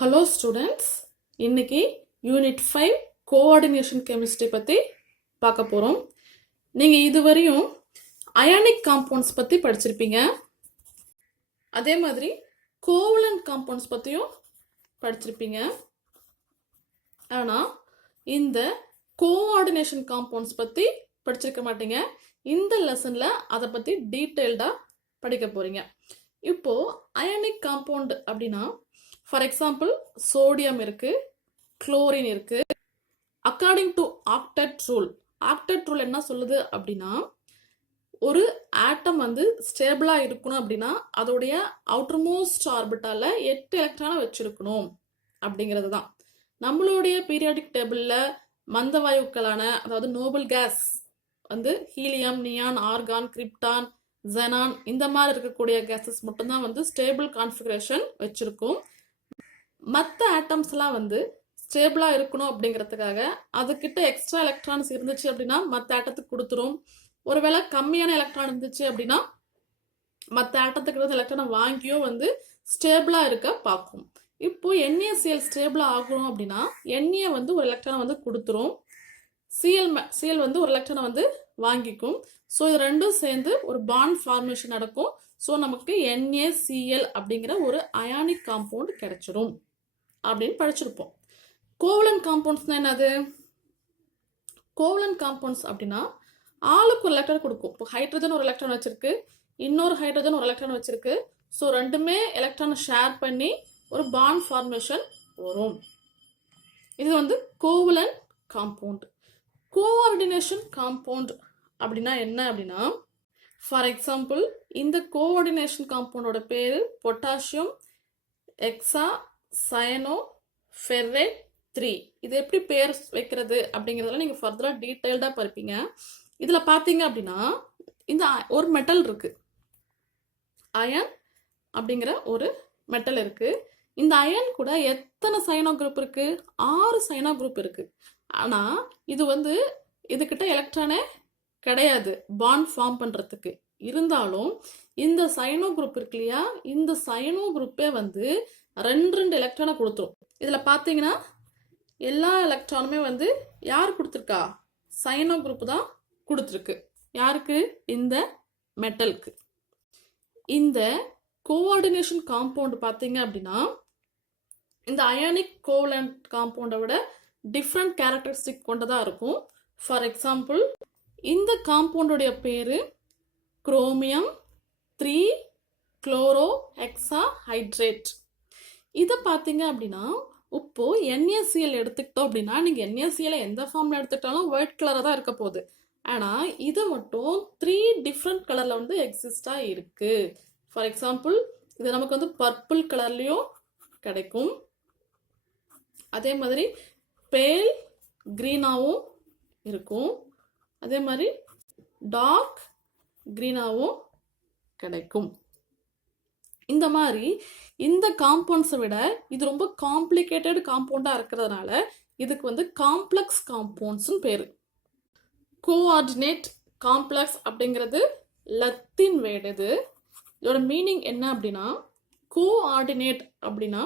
Hello students, இன்னைக்கு unit 5 coordination chemistry பற்றி பார்க்க போகிறோம். நீங்கள் இதுவரையும் அயானிக் காம்பவுண்ட்ஸ் பற்றி படிச்சிருப்பீங்க. அதே மாதிரி கோவலன்ட் காம்பவுண்ட்ஸ் பற்றியும் படிச்சிருப்பீங்க. ஆனால் இந்த கோஆர்டினேஷன் காம்பவுண்ட்ஸ் பற்றி படிச்சிருக்க மாட்டீங்க. இந்த லெசனில் அதை பற்றி டீட்டெயில்டாக படிக்க போகிறீங்க. இப்போது அயானிக் காம்பவுண்ட் அப்படின்னா, ஃபார் எக்ஸாம்பிள் சோடியம் இருக்கு, குளோரின் இருக்கு. அக்கார்டிங் டு ஆக்டெட் ரூல் என்ன சொல்லுது அப்படின்னா, ஒரு ஆட்டம் வந்து ஸ்டேபிளா இருக்கணும் அப்படின்னா அதோடைய அவுட்டர் மோஸ்ட் ஆர்பிட்டால 8 எலக்ட்ரானை வச்சிருக்கணும் அப்படிங்கிறது தான். நம்மளுடைய பீரியாடிக் டேபிள்ல மந்த வாயுக்களான, அதாவது நோபல் கேஸ் வந்து helium, neon, argon, krypton, xenon இந்த மாதிரி இருக்கக்கூடிய கேஸஸ் மட்டும்தான் வந்து ஸ்டேபிள் கான்ஃபிகரேஷன் வச்சிருக்கும். மற்ற ஆட்டம்ஸ்லாம் வந்து ஸ்டேபிளாக இருக்கணும் அப்படிங்கிறதுக்காக அதுக்கிட்ட எக்ஸ்ட்ரா எலக்ட்ரான்ஸ் இருந்துச்சு அப்படின்னா மற்ற ஆட்டத்துக்கு கொடுத்துரும். ஒருவேளை கம்மியான எலக்ட்ரான் இருந்துச்சு அப்படின்னா மற்ற ஆட்டத்துக்கு இருந்து எலக்ட்ரானை வாங்கியோ வந்து ஸ்டேபிளாக இருக்க பார்க்கும். இப்போ NaCl ஸ்டேபிளாக ஆகணும் அப்படின்னா Na வந்து ஒரு எலக்ட்ரானை வந்து கொடுத்துரும், Cl வந்து ஒரு எலக்ட்ரானை வந்து வாங்கிக்கும். ஸோ இது ரெண்டும் சேர்ந்து ஒரு பாண்ட் ஃபார்மேஷன் நடக்கும். ஸோ நமக்கு NaCl அப்படிங்கிற ஒரு அயானிக் காம்பவுண்ட் கிடைச்சிரும் அப்படின்னு படிச்சிருப்போம். கோவலன்ட் காம்பவுண்ட்ஸ்னா என்னது? கோவலன்ட் காம்பவுண்ட்ஸ் அப்படின்னா ஆளுக்கு ஒரு எலக்ட்ரான் கொடுக்கும். இப்போ ஹைட்ரஜன் ஒரு எலக்ட்ரான் வச்சிருக்கு, இன்னொரு ஹைட்ரஜன் ஒரு எலக்ட்ரான் வச்சிருக்கு. ஸோ ரெண்டுமே எலக்ட்ரானை ஷேர் பண்ணி ஒரு பாண்ட் ஃபார்மேஷன் வரும். இது வந்து கோவலன்ட் காம்பவுண்ட். கோஆர்டினேஷன் காம்பவுண்ட் அப்படின்னா என்ன அப்படின்னா, ஃபார் எக்ஸாம்பிள் இந்த கோஆர்டினேஷன் காம்பவுண்டோட பேரு பொட்டாசியம் எக்ஸா சயனோ ஃபெர்ரேட் 3. இது எப்படி பேர் வைக்கிறது அப்படிங்கிறதெல்லாம் நீங்கள் ஃபர்தராக டீட்டெயில்டாக படிப்பீங்க. இதில் பார்த்தீங்க அப்படின்னா இந்த ஒரு மெட்டல் இருக்கு, அயன் அப்படிங்கிற ஒரு மெட்டல் இருக்கு. இந்த அயன் கூட எத்தனை சைனோ குரூப் இருக்கு? 6 சைனோ குரூப் இருக்கு. ஆனால் இது வந்து இதுகிட்ட எலக்ட்ரானே கிடையாது பாண்ட் ஃபார்ம் பண்ணுறதுக்கு. இருந்தாலும் இந்த சைனோ குரூப் இருக்கு இல்லையா, இந்த சைனோ குரூப்பே வந்து ரெண்டு எலக்ட்ரானை கொடுத்துரும். இதில் பார்த்தீங்கன்னா எல்லா எலக்ட்ரானுமே வந்து யார் கொடுத்துருக்கா? சைனோ குரூப் தான் கொடுத்துருக்கு. யாருக்கு? இந்த மெட்டலுக்கு. இந்த கோஆர்டினேஷன் காம்பவுண்ட் பார்த்தீங்க அப்படின்னா இந்த அயானிக் கோவலன்ட் காம்பவுண்டை விட டிஃப்ரெண்ட் கேரக்டரிஸ்டிக் கொண்டதாக இருக்கும். ஃபார் எக்ஸாம்பிள் இந்த காம்பவுண்டுடைய பேரு குரோமியம் 3 குளோரோ ஹெக்ஸா ஹைட்ரேட். இதை பார்த்தீங்க அப்படின்னா இப்போ NaCl எடுத்துக்கிட்டோம் அப்படின்னா நீங்கள் NaCl எந்த ஃபார்ம்ல எடுத்துக்கிட்டாலும் ஒயிட் கலராக தான் இருக்க போகுது. ஆனால் இது மட்டும் 3 டிஃப்ரெண்ட் கலரில் வந்து எக்ஸிஸ்டாக இருக்கு. ஃபார் எக்ஸாம்பிள் இது நமக்கு வந்து பர்பிள் கலர்லேயும் கிடைக்கும், அதே மாதிரி பேல் க்ரீனாகவும் இருக்கும், அதே மாதிரி டார்க் க்ரீனாகவும் கிடைக்கும். இந்த மாதிரி இந்த காம்பவுண்ட்ஸை விட இது ரொம்ப காம்ப்ளிகேட்டட் காம்பவுண்டாக இருக்கிறதுனால இதுக்கு வந்து காம்ப்ளெக்ஸ் காம்பவுண்ட்ஸ்னு பேர். கோஆர்டினேட் காம்ப்ளெக்ஸ் அப்படிங்கிறது லத்தீன் வேர்டு. இது இதோட மீனிங் என்ன அப்படின்னா, கோஆர்டினேட் அப்படின்னா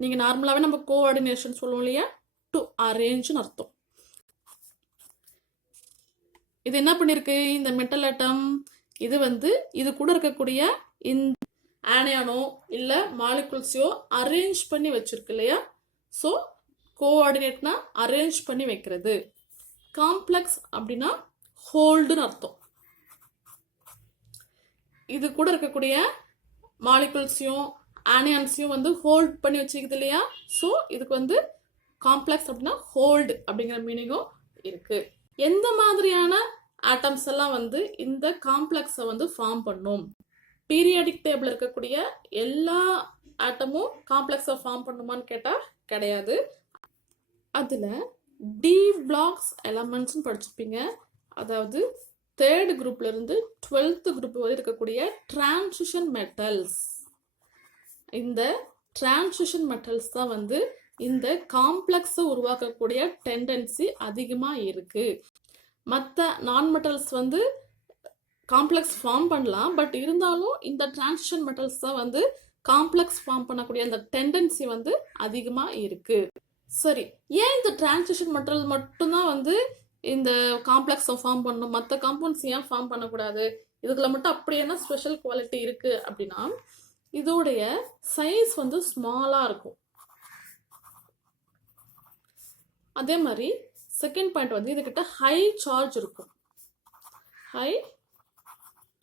நீங்கள் நார்மலாகவே நம்ம கோஆர்டினேஷன் சொல்லுவோம் இல்லையா, டு அரேஞ்சுன்னு அர்த்தம். இது என்ன பண்ணியிருக்கு? இந்த மெட்டல் ஆட்டம் இது வந்து இது கூட இருக்கக்கூடிய இந்த ஆனியானோ இல்லை மாலிகுல்ஸையோ அரேஞ்ச் பண்ணி வச்சிருக்கு இல்லையா. ஸோ கோஆர்டினேட்னா அரேஞ்ச் பண்ணி வைக்கிறது. காம்ப்ளெக்ஸ் அப்படின்னா ஹோல்டுன்னு அர்த்தம். இது கூட இருக்கக்கூடிய மாலிகுல்ஸையும் ஆனியான்ஸையும் வந்து ஹோல்ட் பண்ணி வச்சுக்குது இல்லையா. ஸோ இதுக்கு வந்து காம்ப்ளெக்ஸ் அப்படின்னா ஹோல்டு அப்படிங்கிற மீனிங்கும் இருக்கு. எந்த மாதிரியான ஆட்டம்ஸ் எல்லாம் வந்து இந்த காம்ப்ளெக்ஸை வந்து ஃபார்ம் பண்ணும்? பீரியாடிக் டேபிள் இருக்கக்கூடிய எல்லா ஆட்டமும் காம்ப்ளெக்ஸை ஃபார்ம் பண்ணுமான்னு கேட்டால் கிடையாது. அதில் டி பிளாக்ஸ் எலமெண்ட்ஸ்னு படிச்சுப்பீங்க. அதாவது 3rd குரூப்ல இருந்து 12th குரூப் வரை இருக்கக்கூடிய டிரான்சிஷன் மெட்டல்ஸ். இந்த டிரான்சிஷன் மெட்டல்ஸ் தான் வந்து இந்த காம்ப்ளெக்ஸை உருவாக்கக்கூடிய டெண்டன்சி அதிகமாக இருக்கு. மற்ற நான் மெட்டல்ஸ் வந்து காம்ப்ளெக்ஸ் ஃபார்ம் பண்ணலாம், பட் இருந்தாலும் இந்த டிரான்சிஷன் மெட்டல்ஸ் தான் வந்து காம்ப்ளெக்ஸ் ஃபார்ம் பண்ணக்கூடிய அந்த டெண்டன்சி வந்து அதிகமா இருக்கு. சரி, ஏன் இந்த டிரான்சிஷன் மெட்டீரியல் மட்டும்தான் வந்து இந்த காம்ப்ளெக்ஸை ஃபார்ம் பண்ணணும், மற்ற காம்பவுண்ட்ஸ் ஏன் ஃபார்ம் பண்ணக்கூடாது, இதுக்குள்ள மட்டும் அப்படி என்ன ஸ்பெஷல் குவாலிட்டி இருக்கு அப்படின்னா, இதோடைய சைஸ் வந்து ஸ்மாலா இருக்கும். அதே மாதிரி செகண்ட் பாயிண்ட் வந்து இதுகிட்ட ஹை சார்ஜ் இருக்கும். High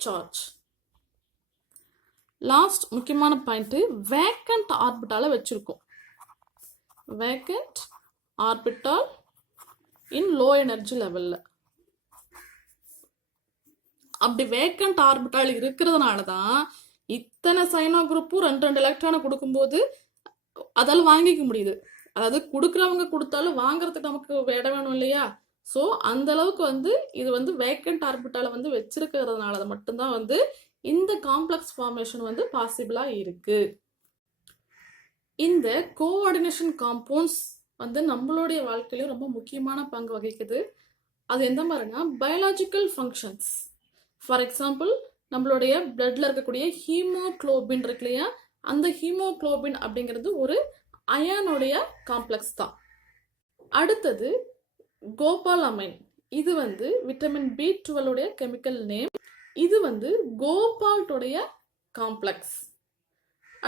charge. லாஸ்ட் முக்கியமான பாயிண்ட், வேக்கண்ட் ஆர்பிட்டால வச்சிருக்கோம். வேக்கண்ட் ஆர்பிட்டால் இன் லோ எனர்ஜி லெவல்ல. அப்படி வேக்கண்ட் ஆர்பிட்டால் இருக்கிறதுனால தான் இத்தனை சைனோ குரூப்பும் ரெண்டு ரெண்டு எலக்ட்ரானை கொடுக்கும்போது அதால் வாங்கிக்க முடியுது. அதாவது கொடுக்குறவங்க கொடுத்தாலும் வாங்குறதுக்கு நமக்கு இடம் வேணும் இல்லையா? ஸோ அந்த அளவுக்கு வந்து இது வந்து வேக்கண்ட் ஆர்பிட்டால வந்து வச்சிருக்கிறதுனால மட்டும்தான் வந்து இந்த காம்ப்ளெக்ஸ் ஃபார்மேஷன் வந்து பாசிபிளா இருக்கு. இந்த கோஆர்டினேஷன் காம்பவுண்ட்ஸ் வந்து நம்மளுடைய வாழ்க்கையிலும் ரொம்ப முக்கியமான பங்கு வகிக்குது. அது எந்த மாதிரினா பயாலஜிக்கல் ஃபங்க்ஷன்ஸ். ஃபார் எக்ஸாம்பிள், நம்மளுடைய பிளட்ல இருக்கக்கூடிய ஹீமோக்ளோபின் இருக்கு இல்லையா, அந்த ஹீமோக்ளோபின் அப்படிங்கிறது ஒரு அயனுடைய காம்ப்ளெக்ஸ் தான். அடுத்தது கோபாலமைன். இது வந்து விட்டமின் B12 கெமிக்கல் நேம். இது வந்து கோபால்ட்டுடைய காம்ப்ளெக்ஸ்.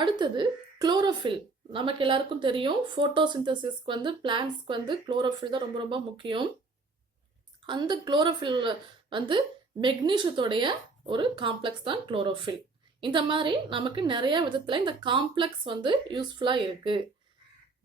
அடுத்தது குளோரோஃபில். நமக்கு எல்லாருக்கும் தெரியும், போட்டோசிந்தசிஸ்க்கு வந்து பிளான்ட்ஸ்க்கு வந்து குளோரோஃபில் தான் ரொம்ப ரொம்ப முக்கியம். அந்த குளோரோஃபில் வந்து மெக்னீஷியத்தோடைய ஒரு காம்ப்ளெக்ஸ் தான் குளோரோஃபில். இந்த மாதிரி நமக்கு நிறைய விதத்துல இந்த காம்ப்ளெக்ஸ் வந்து யூஸ்ஃபுல்லா இருக்கு.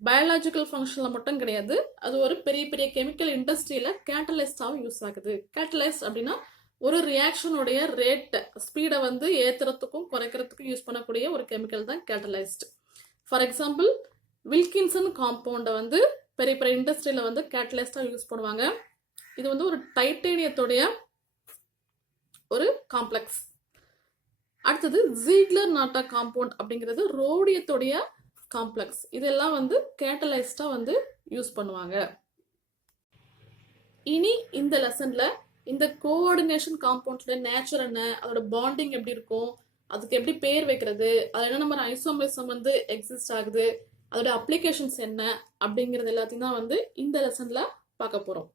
பயாலஜிக்கல் ஃபங்க்ஷன்ல மட்டும் கிடையாது, அது ஒரு பெரிய பெரிய கெமிக்கல் இண்டஸ்ட்ரியில கேட்டலைஸ்டாகவும் யூஸ் ஆகுது. கேட்டலைஸ்ட் அப்படின்னா ஒரு ரியாக்ஷனுடைய ரேட் ஸ்பீடை வந்து ஏத்துறதுக்கும் குறைக்கிறதுக்கும் யூஸ் பண்ணக்கூடிய ஒரு கெமிக்கல் தான் கேட்டலைஸ்ட். ஃபார் எக்ஸாம்பிள், வில்கின்சன் காம்பவுண்டை வந்து பெரிய பெரிய இண்டஸ்ட்ரியில வந்து கேட்டலைஸ்டா யூஸ் பண்ணுவாங்க. இது வந்து ஒரு டைட்டேனியத்துடைய ஒரு காம்ப்ளெக்ஸ். அடுத்தது ஜீக்லர் நாட்டா காம்பவுண்ட் அப்படிங்கிறது ரோடியத்துடைய காம்ப்ளெக்ஸ். இதெல்லாம் வந்து கேட்டலைஸ்டா வந்து யூஸ் பண்ணுவாங்க. இனி இந்த லெசன்ல இந்த கோஆர்டினேஷன் காம்பவுண்ட்ஸோட நேச்சர் என்ன, அதோட பாண்டிங் எப்படி இருக்கும், அதுக்கு எப்படி பேர் வைக்கிறது, அது என்ன நம்ம ஐசோமரிசம் வந்து எக்ஸிஸ்ட் ஆகுது, அதோட அப்ளிகேஷன்ஸ் என்ன அப்படிங்கிறது எல்லாத்தையும் தான் வந்து இந்த லெசன்ல பார்க்க போறோம்.